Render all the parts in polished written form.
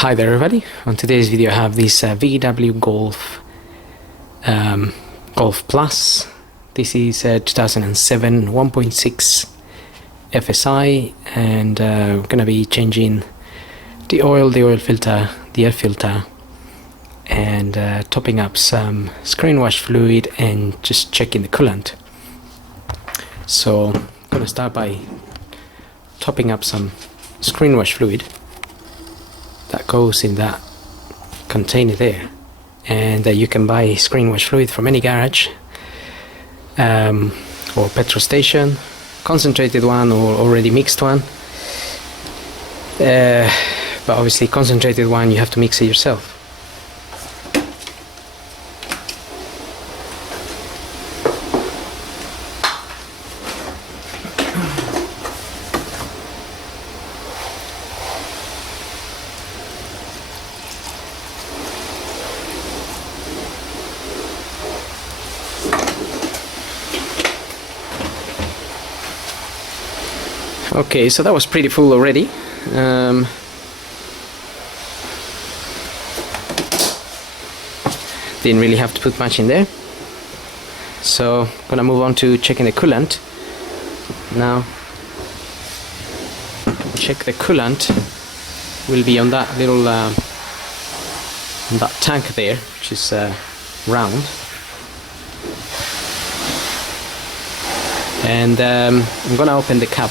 Hi there everybody, on today's video I have this VW Golf Golf Plus. This is 2007 1.6 FSI, and we're going to be changing the oil filter, the air filter, and topping up some screenwash fluid and just checking the coolant. So I'm going to start by topping up some screenwash fluid that goes in that container there, and you can buy screenwash fluid from any garage or petrol station, concentrated one or already mixed one, but obviously concentrated one you have to mix it yourself. Okay, so that was pretty full already. Didn't really have to put much in there. So I'm gonna move on to checking the coolant. Now, check the coolant will be on that little on that tank there, which is round. And I'm gonna open the cap.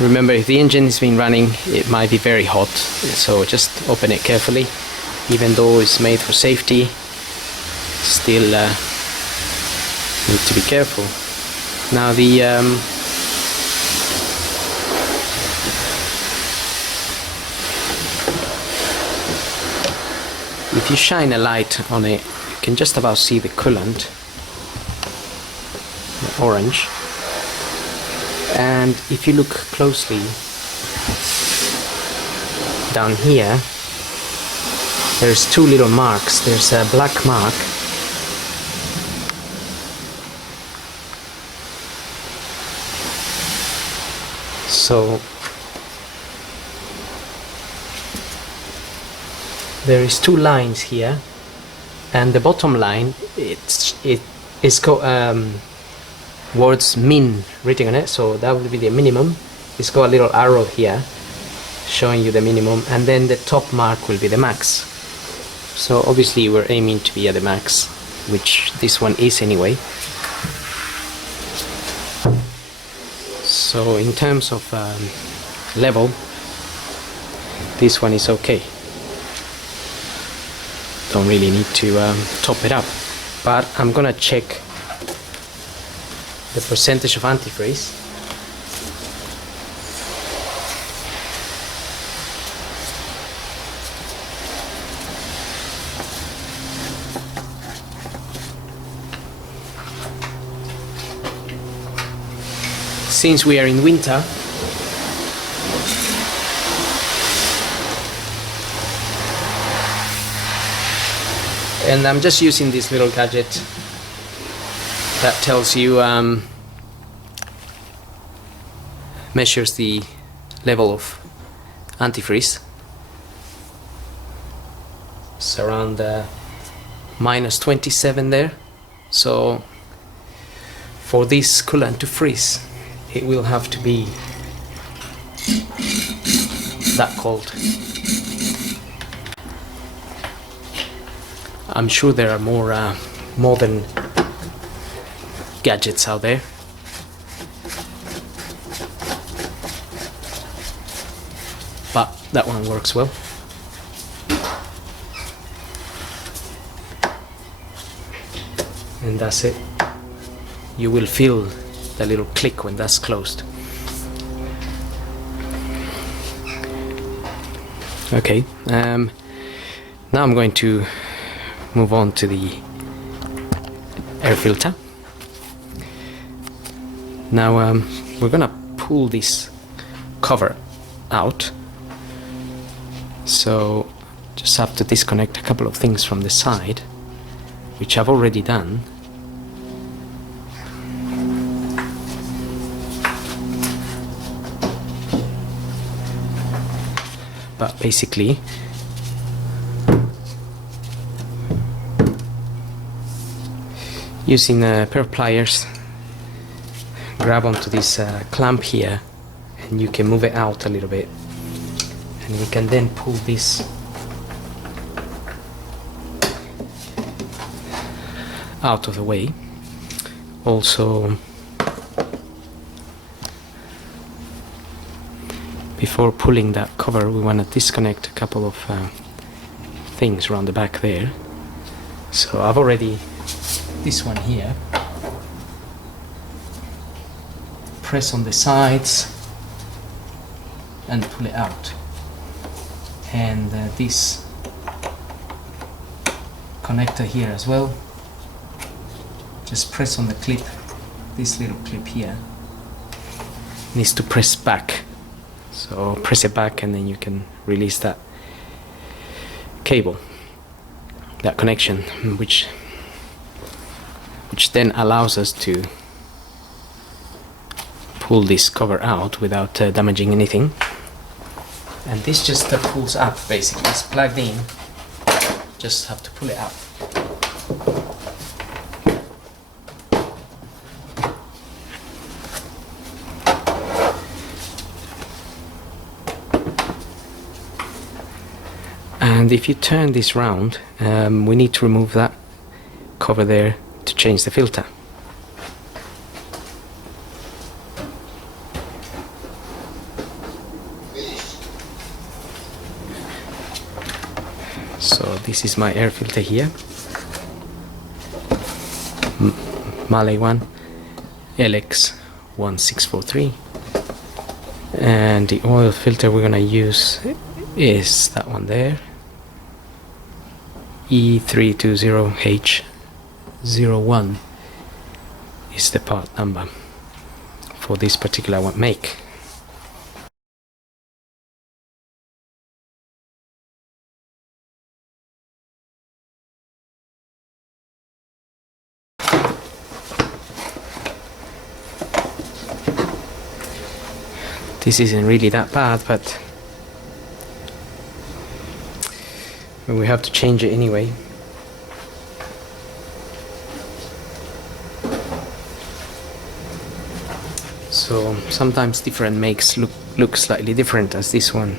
Remember, if the engine has been running, it might be very hot, so just open it carefully. Even though it's made for safety, still need to be careful. Now if you shine a light on it, you can just about see the coolant, the orange. And if you look closely down here, there's two little marks. There's a black mark so there is two lines here, and the bottom line it is words min written on it, so that would be the minimum. It's got a little arrow here showing you the minimum, and then the top mark will be the max. So obviously we're aiming to be at the max, which this one is anyway. So in terms of level, this one is okay. Don't really need to top it up, but I'm gonna check the percentage of antifreeze. Since we are in winter, and I'm just using this little gadget that tells you, measures the level of antifreeze. It's around minus 27 there. So for this coolant to freeze, it will have to be that cold. I'm sure there are more modern gadgets out there. But that one works well. And that's it. You will feel the little click when that's closed. Okay, now I'm going to move on to the air filter. Now we're gonna pull this cover out, so just have to disconnect a couple of things from the side, which I've already done. But basically using a pair of pliers, grab onto this clamp here, and you can move it out a little bit, and you can then pull this out of the way. Also, before pulling that cover, we want to disconnect a couple of things around the back there. So I've already, this one here, press on the sides and pull it out, and this connector here as well, just press on the clip. This little clip here needs to press back, so press it back and then you can release that cable, that connection, which then allows us to pull this cover out without damaging anything. And this just pulls up, basically. It's plugged in, just have to pull it out. And if you turn this round, we need to remove that cover there to change the filter. So this is my air filter here, Malay one, LX1643, and the oil filter we're gonna use is that one there, E320H01 is the part number for this particular one make. This isn't really that bad, but we have to change it anyway. So sometimes different makes look slightly different, as this one.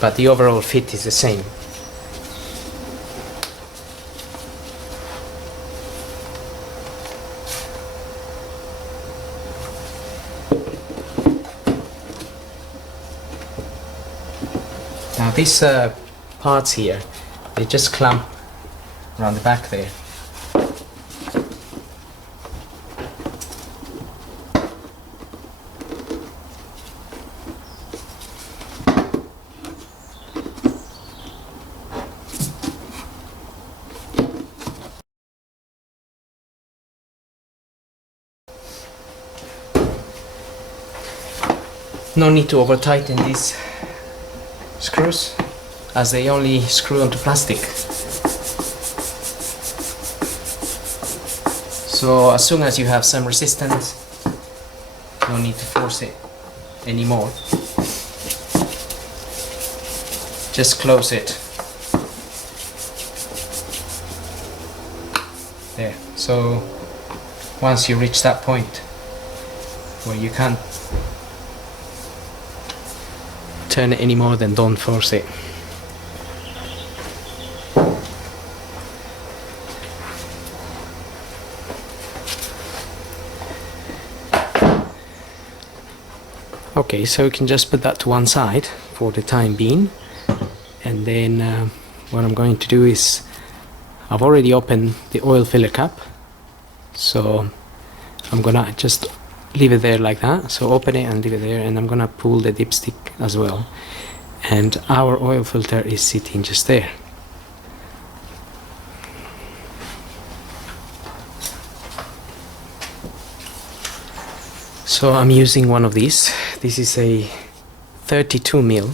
But the overall fit is the same. Now these parts here, they just clamp around the back there. No need to over tighten these screws, as they only screw onto plastic. So as soon as you have some resistance, no need to force it anymore. Just close it. There. So once you reach that point where you can't turn it anymore, then don't force it. Okay, so we can just put that to one side for the time being, and then what I'm going to do is, I've already opened the oil filler cap, so I'm gonna just leave it there like that. So open it and leave it there, and I'm gonna pull the dipstick as well, and our oil filter is sitting just there. So I'm using one of these. This is a 32 mil.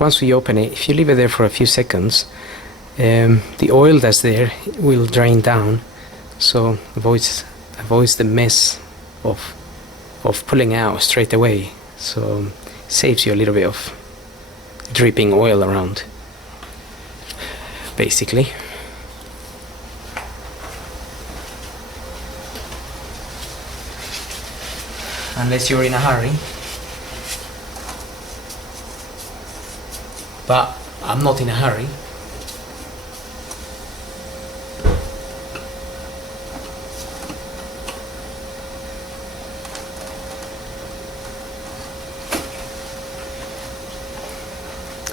once we open it, if you leave it there for a few seconds, the oil that's there will drain down, so avoids the mess of pulling out straight away. So saves you a little bit of dripping oil around, basically. Unless you're in a hurry. But I'm not in a hurry.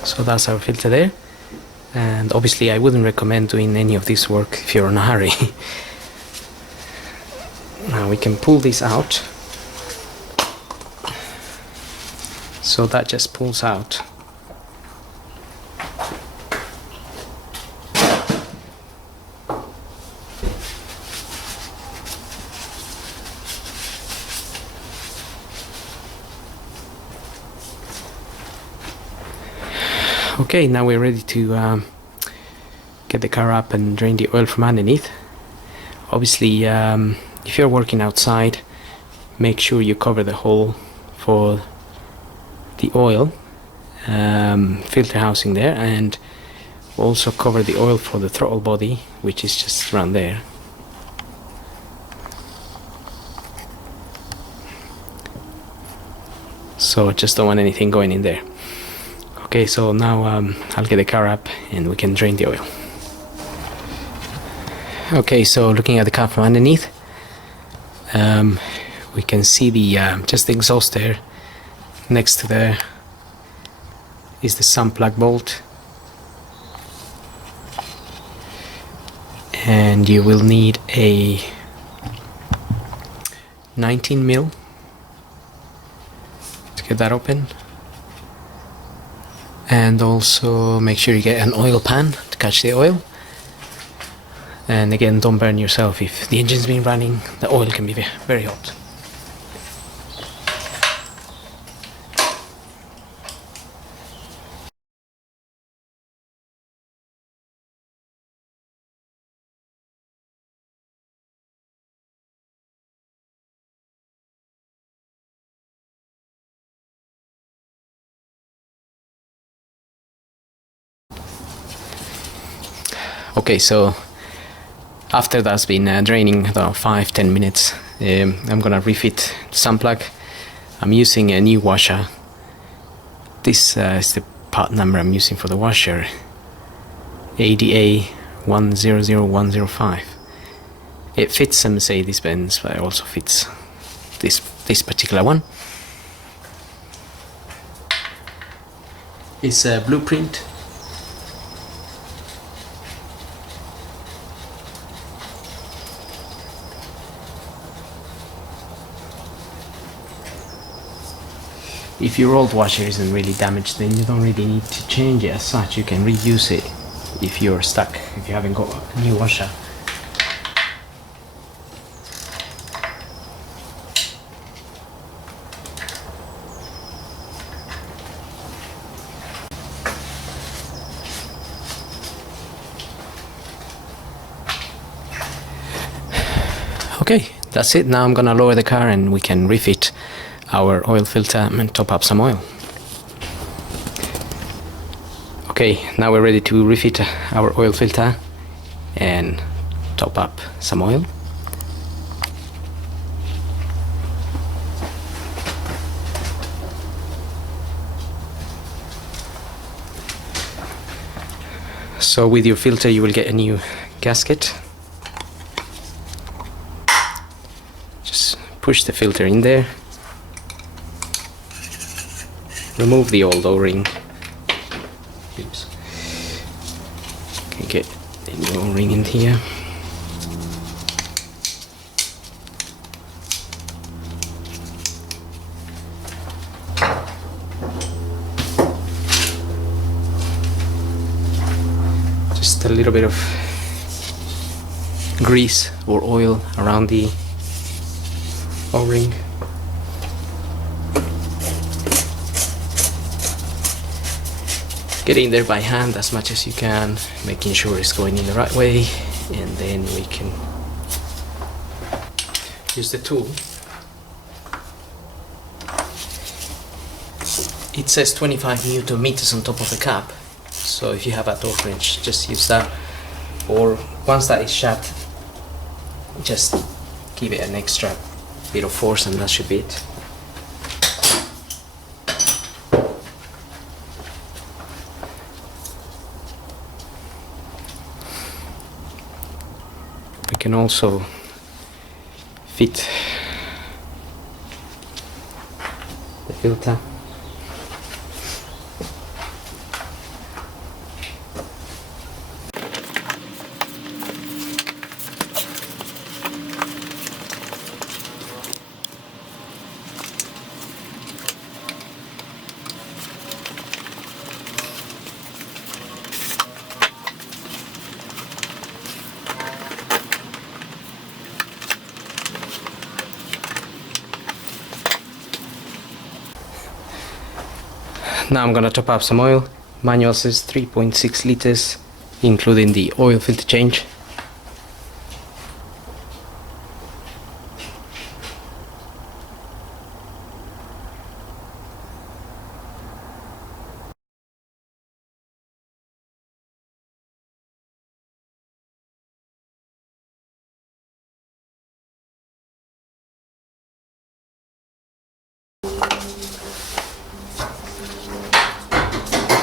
So that's our filter there, and obviously I wouldn't recommend doing any of this work if you're in a hurry. Now we can pull this out. So that just pulls out. Okay, now we're ready to get the car up and drain the oil from underneath. Obviously, if you're working outside, make sure you cover the hole for the oil filter housing there, and also cover the oil for the throttle body, which is just around there. So just don't want anything going in there. Okay, so now I'll get the car up and we can drain the oil. Okay, so looking at the car from underneath, we can see the just the exhaust there. Next to there is the sump plug bolt, and you will need a 19mm to get that open. And also make sure you get an oil pan to catch the oil. And again, don't burn yourself. If the engine's been running, the oil can be very hot. Okay, so after that's been draining about 5-10 minutes, I'm gonna refit the sump plug. I'm using a new washer. This is the part number I'm using for the washer, ADA 100105. It fits some Mercedes-Benz, but it also fits this particular one. It's a blueprint. If your old washer isn't really damaged, then you don't really need to change it as such. You can reuse it if you're stuck, if you haven't got a new washer. Okay, that's it. Now I'm gonna lower the car and we can refit our oil filter and top up some oil. Okay, now we're ready to refit our oil filter and top up some oil. So with your filter you will get a new gasket. Just push the filter in there. Remove the old O-ring. Oops. Can get the new O-ring in here. Just a little bit of grease or oil around the O-ring. getting there by hand as much as you can, making sure it's going in the right way, and then we can use the tool. It says 25 Newton meters on top of the cap, so if you have a torque wrench, just use that, or once that is shut, just give it an extra bit of force and that should be it. We can also fit the filter. Now I'm gonna top up some oil. Manual says 3.6 liters, including the oil filter change.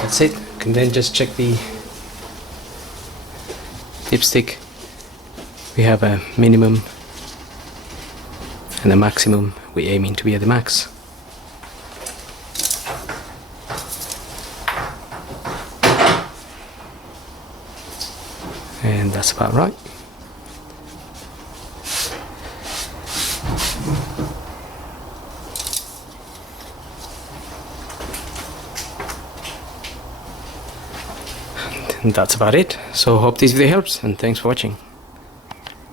That's it. You can then just check the dipstick. We have a minimum and a maximum. We're aiming to be at the max. And that's about right. And that's about it. So hope this video helps, and thanks for watching.